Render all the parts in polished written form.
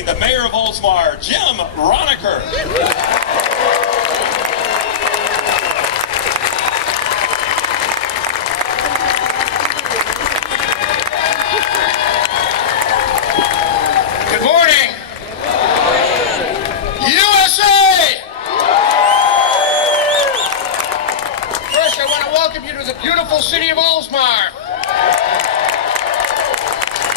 The mayor of Oldsmar, Jim Roniker. Good morning. USA! First, I want to welcome you to the beautiful city of Oldsmar.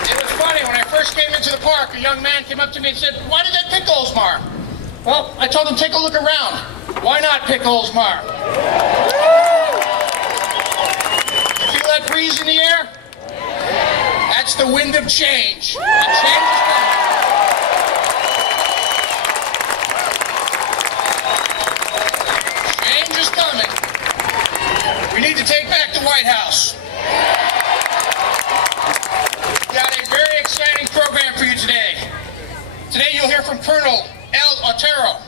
It was funny, when I first came into the park, a young man came up to me and said, "Why did they pick Oldsmar?" Well, I told him, take a look around. Why not pick Oldsmar? You feel that breeze in the air? That's the wind of change. And change is coming. Change is coming. We need to take back the White House. Exciting program for you today. Today you'll hear from Colonel Otero.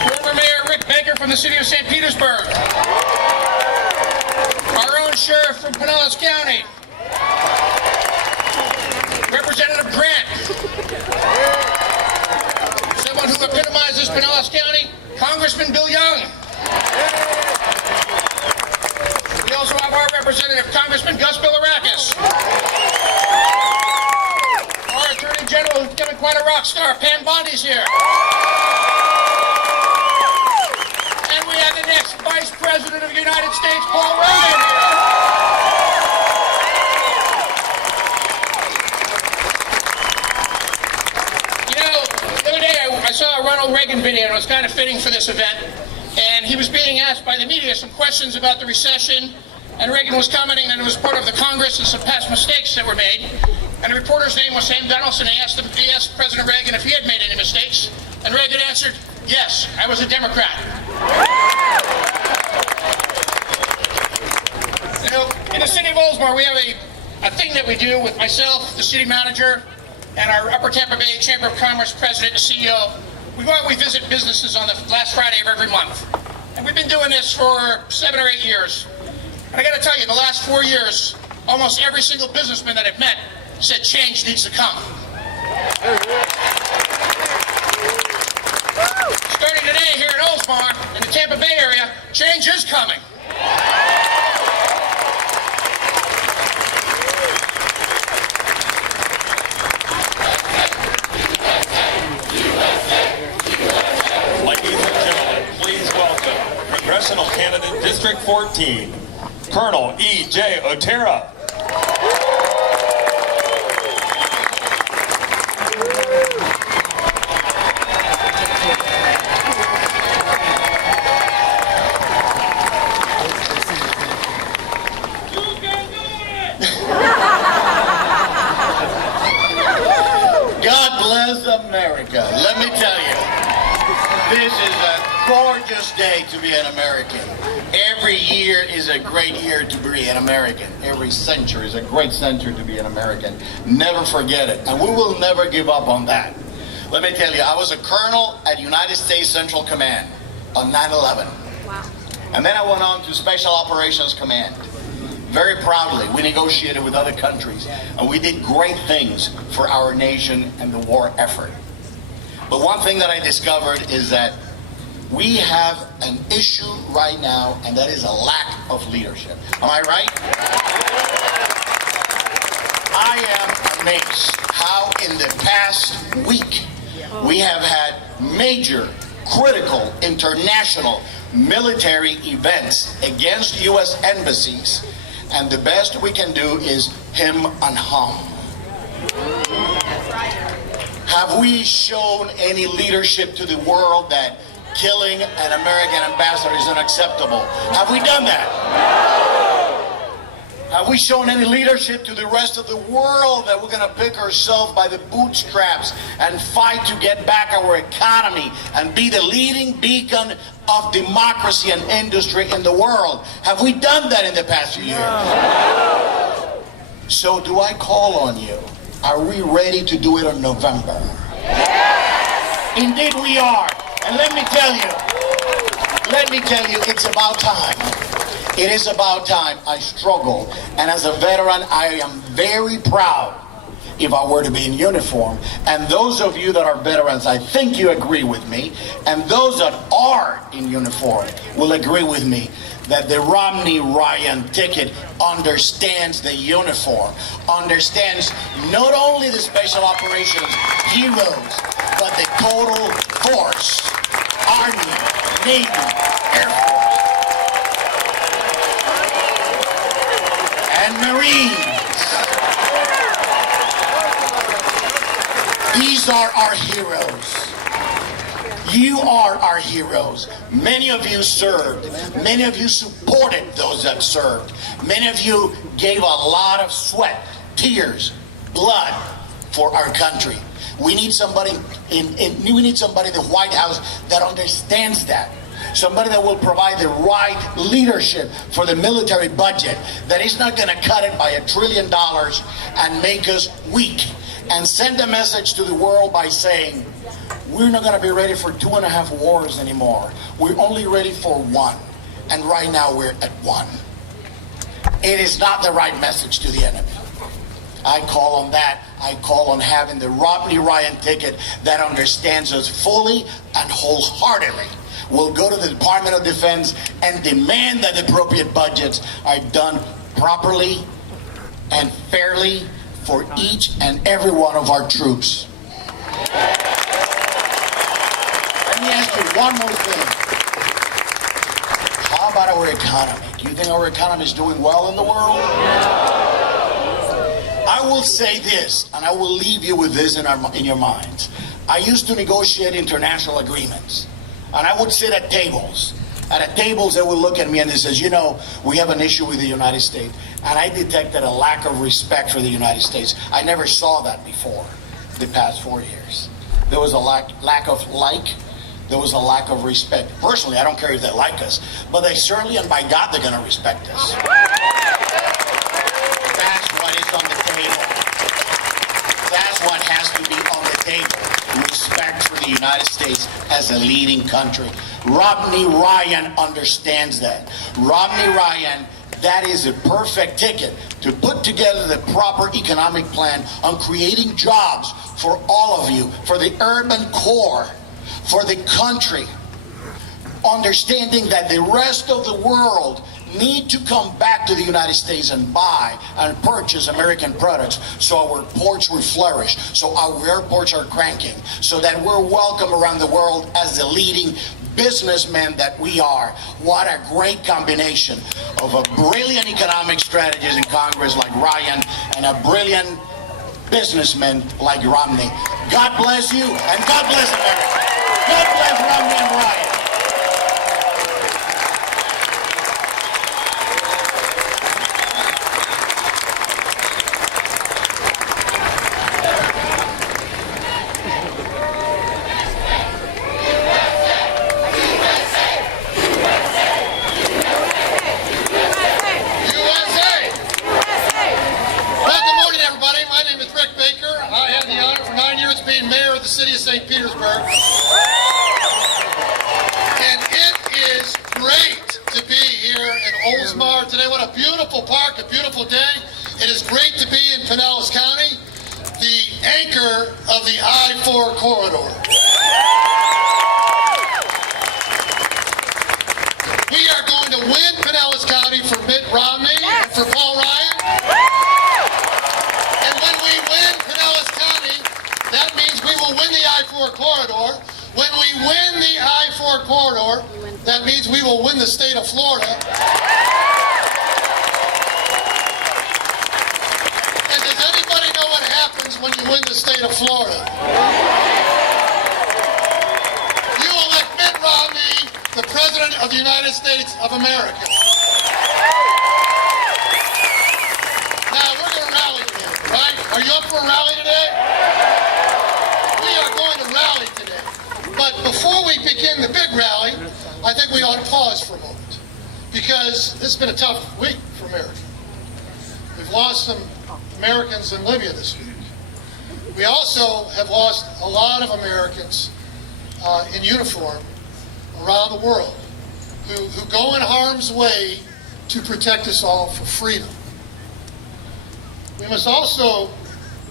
Former Mayor Rick Baker from the city of St. Petersburg. Our own sheriff from Pinellas County. Representative Grant. Someone who epitomizes Pinellas County, Congressman Bill Young. We also have our representative, Congressman Gus Bilirakis. Our Attorney General, who's becoming quite a rock star, Pam Bondi's here. And we have the next Vice President of the United States, Paul Ryan, here. You know, the other day I saw a Ronald Reagan video, and it was kind of fitting for this event. And he was being asked by the media some questions about the recession, and Reagan was commenting that it was part of the Congress and some past mistakes that were made. And the reporter's name was Sam Donaldson. He asked President Reagan if he had made any mistakes, and Reagan answered, "Yes, I was a Democrat." You know, in the city of Oldsmar, we have a thing that we do with myself, the city manager, and our Upper Tampa Bay Chamber of Commerce president and CEO. We go out and we visit businesses on the last Friday of every month. And we've been doing this for 7 or 8 years. And I got to tell you, the last 4 years, almost every single businessman that I've met said change needs to come. Starting today here in Oldsmar, in the Tampa Bay area, change is coming. Congressional candidate, District 14, Colonel E.J. Otero. God bless America. Let me tell you, this is a gorgeous day to be an American. Every year is a great year to be an American. Every century is a great century to be an American. Never forget it. And we will never give up on that. Let me tell you, I was a colonel at United States Central Command on 9/11. Wow. And then I went on to Special Operations Command. Very proudly, we negotiated with other countries. And we did great things for our nation and the war effort. But one thing that I discovered is that we have an issue right now, and that is a lack of leadership. Am I right? I am amazed how in the past week we have had major, critical, international military events against U.S. embassies, and the best we can do is him and hum. Have we shown any leadership to the world that killing an American ambassador is unacceptable? Have we done that? Have we shown any leadership to the rest of the world that we're going to pick ourselves by the bootstraps and fight to get back our economy and be the leading beacon of democracy and industry in the world? Have we done that in the past few years? So do I call on you? Are we ready to do it in November? Yes! Indeed we are. And let me tell you, it's about time. It is about time. I struggle, and as a veteran, I am very proud if I were to be in uniform. And those of you that are veterans, I think you agree with me. And those that are in uniform will agree with me that the Romney-Ryan ticket understands the uniform, understands not only the special operations heroes, but the total force, Army, Navy, Air Force, and Marines. These are our heroes. You are our heroes. Many of you served. Many of you supported those that served. Many of you gave a lot of sweat, tears, blood for our country. We need somebody we need somebody in the White House that understands that. Somebody that will provide the right leadership for the military budget, that is not going to cut it by $1 trillion and make us weak, and send a message to the world by saying, we're not going to be ready for 2.5 wars anymore. We're only ready for one. And right now we're at one. It is not the right message to the enemy. I call on that. I call on having the Romney-Ryan ticket that understands us fully and wholeheartedly. We'll go to the Department of Defense and demand that the appropriate budgets are done properly and fairly for each and every one of our troops. Let me ask you one more thing. How about our economy? Do you think our economy is doing well in the world? I will say this, and I will leave you with this in your minds. I used to negotiate international agreements, and I would sit at tables. And at tables, they would look at me and they says, you know, we have an issue with the United States. And I detected a lack of respect for the United States. I never saw that before the past 4 years. There was a lack of there was a lack of respect. Personally, I don't care if they like us, but they certainly, and by God, they're going to respect us. That's what is on the table. That's what has to be on the table. Respect for the United States as a leading country. Romney-Ryan understands that. Romney-Ryan, that is a perfect ticket to put together the proper economic plan on creating jobs for all of you, for the urban core, for the country, understanding that the rest of the world need to come back to the United States and buy and purchase American products so our ports will flourish, so our airports are cranking, so that we're welcome around the world as the leading businessmen that we are. What a great combination of a brilliant economic strategist in Congress like Ryan and a brilliant businessman like Romney. God bless you and God bless America. God bless Romney and Ryan. City of St. Petersburg. And it is great to be here in Oldsmar today. What a beautiful park, a beautiful day. It is great to be in Pinellas County, the anchor of the I-4 corridor. We are going to win Pinellas County for Mitt Romney and for Paul Ryan. And when we win Pinellas County, that means we will win the I-4 corridor. When we win the I-4 corridor, that means we will win the state of Florida. And does anybody know what happens when you win the state of Florida? You elect Mitt Romney, the President of the United States of America. Now, we're going to rally today, right? Are you up for a rally today? We are going to rally today. But before we begin the big rally, I think we ought to pause for a moment. Because this has been a tough week for America. We've lost some Americans in Libya this week. We also have lost a lot of Americans in uniform around the world who go in harm's way to protect us all for freedom. We must also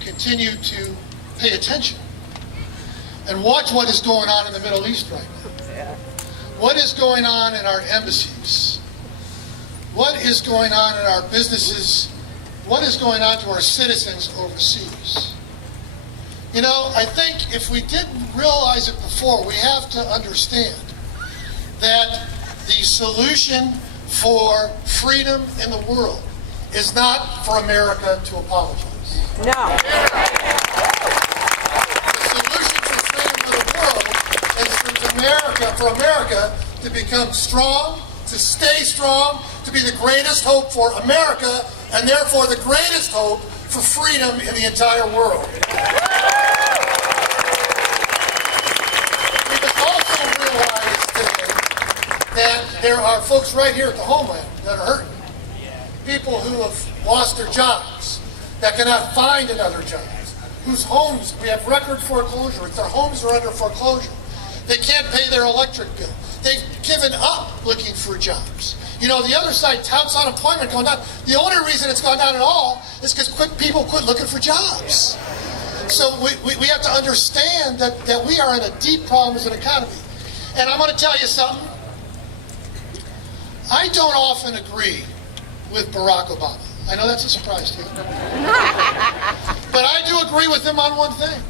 continue to pay attention and watch what is going on in the Middle East right now. What is going on in our embassies? What is going on in our businesses? What is going on to our citizens overseas? You know, I think if we didn't realize it before, we have to understand that the solution for freedom in the world is not for America to apologize. No. The solution for freedom in the world is for America to become strong, to stay strong, to be the greatest hope for America, and therefore the greatest hope for freedom in the entire world. We must also realize today that there are folks right here at the homeland that are hurting. People who have lost their jobs, that cannot find another job, whose homes, we have record foreclosure, their homes are under foreclosure. They can't pay their electric bill. They've given up looking for jobs. You know, the other side touts unemployment going down. The only reason it's gone down at all is because people quit looking for jobs. So we have to understand that we are in a deep problem as an economy. And I'm going to tell you something. I don't often agree with Barack Obama. I know that's a surprise to you. But I do agree with him on one thing.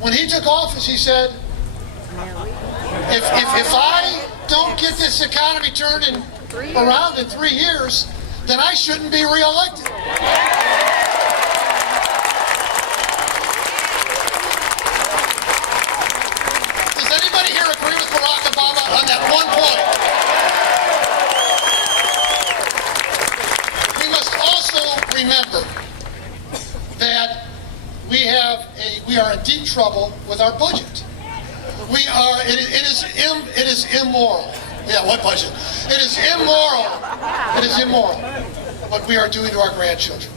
When he took office, he said, if I don't get this economy turned around in 3 years, then I shouldn't be reelected. Does anybody here agree with Barack Obama on that one point? We must also remember that we are in deep trouble with our budget. It is immoral. Yeah, what budget? It is immoral. It is immoral what we are doing to our grandchildren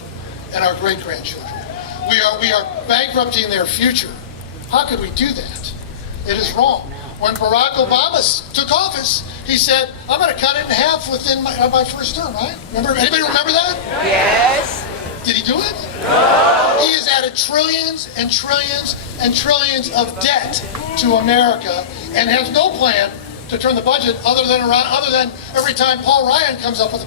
and our great-grandchildren. We are bankrupting their future. How could we do that? It is wrong. When Barack Obama took office, he said, I'm going to cut it in half within my first term, right? Anybody remember that? Yes. Did he do it? No. He has added trillions and trillions and trillions of debt to America and has no plan to turn the budget other than every time Paul Ryan comes up with a